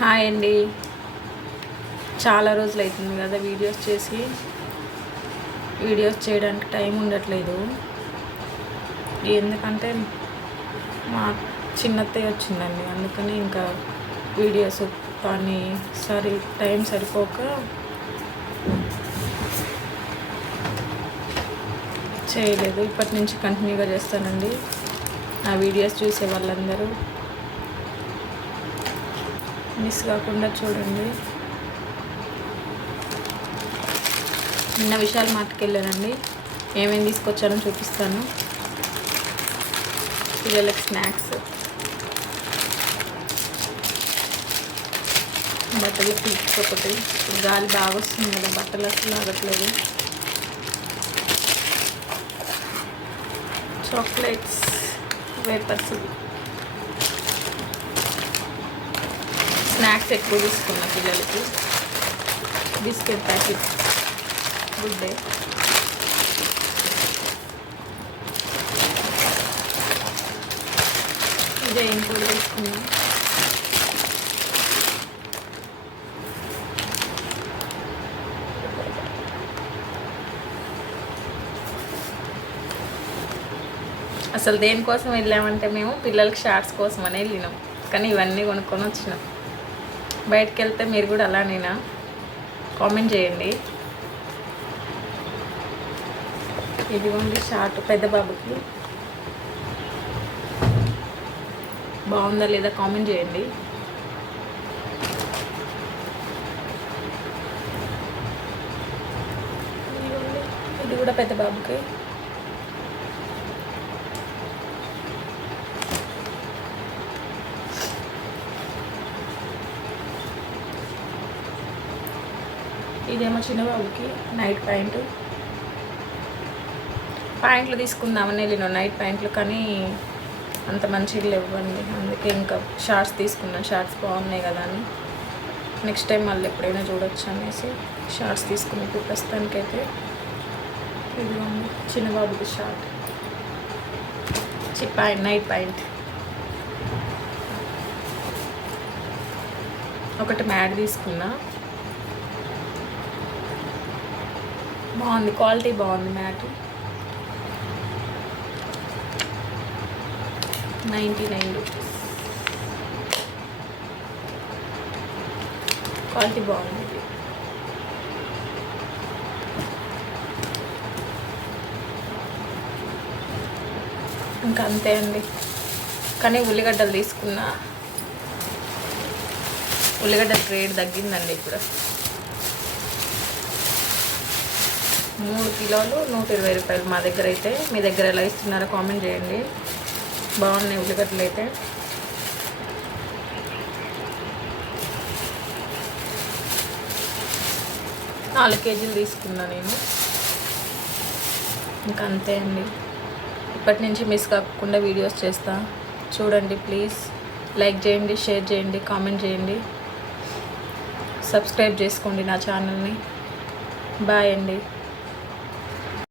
Hi అండి. చాలా రోజులు అవుతుంది కదా వీడియోస్ చేయడానికి టైం ఉండట్లేదు. ఎందుకంటే మా చిన్నత్తయ్య వచ్చిందండి, అందుకని ఇంకా వీడియోస్ కానీ టైం సరిపోక చేయలేదు. ఇప్పటి నుంచి కంటిన్యూగా చేస్తానండి. నా వీడియోస్ చూసే వాళ్ళందరూ మిస్ కాకుండా చూడండి. నిన్న విశాల్ మార్ట్కి వెళ్ళానండి. ఏమేమి తీసుకొచ్చానో చూపిస్తాను. పిల్లలకి స్నాక్స్, బట్టలు పీక్స్ ఒకటి. గాలి బాగా వస్తుంది కదా, బట్టలు అసలు ఆగట్లేదు. చాక్లెట్స్, వేపర్స్, స్నాక్స్ ఎక్కువ తీసుకున్నా పిల్లలకి. Biscuit packet, good day. ఇదే ఇంకో తీసుకున్నా. అసలు దేనికోసం వెళ్ళామంటే మేము పిల్లలకి షార్ట్స్ కోసం అనే వెళ్ళినాం, కానీ ఇవన్నీ కొనుక్కొని వచ్చినాం. బయటకు వెళ్తే మీరు కూడా అలానేనా? కామెంట్ చేయండి. ఇదిగోండి షార్ట్ పెద్ద బాబుకి. బాగుందా లేదా కామెంట్ చేయండి. ఇది కూడా పెద్ద బాబుకి. ఇదేమో చిన్న బాబుకి నైట్ ప్యాంట్లు తీసుకుందామని వెళ్ళిన నైట్ ప్యాంట్లు, కానీ అంత మంచిగా లేవండి. అందుకే ఇంకా షార్ట్స్ తీసుకున్నాను. షార్ట్స్ బాగున్నాయి కదా అని. నెక్స్ట్ టైం మళ్ళీ ఎప్పుడైనా చూడొచ్చు అనేసి షార్ట్స్ తీసుకుని ఇప్పుడు ప్రస్తుతానికైతే ఇదిగోండి చిన్న బాబుకి షార్ట్ నైట్ ప్యాంట్. ఒకటి మ్యాట్ తీసుకున్నా, బాగుంది, క్వాలిటీ బాగుంది. Mat 99 rupees. క్వాలిటీ బాగుంది. ఇంకా అంతే అండి. కానీ ఉల్లిగడ్డలు తీసుకున్నా. ఉల్లిగడ్డ రేట్ తగ్గిందండి ఇప్పుడు. 3 కిలోలు 120 రూపాయలు మా దగ్గర అయితే. మీ దగ్గర ఎలా ఇస్తున్నారో కామెంట్ చేయండి. బాగున్నాయి ఉల్లిగడ్డలు అయితే. నాలుగు కేజీలు తీసుకున్నా నేను. ఇంకా అంతే అండి. ఇప్పటి నుంచి మిస్ కాకుండా వీడియోస్ చేస్తా, చూడండి ప్లీజ్. లైక్ చేయండి, షేర్ చేయండి, కామెంట్ చేయండి, సబ్స్క్రైబ్ చేసుకోండి నా ఛానల్ని. బాయ్ అండి.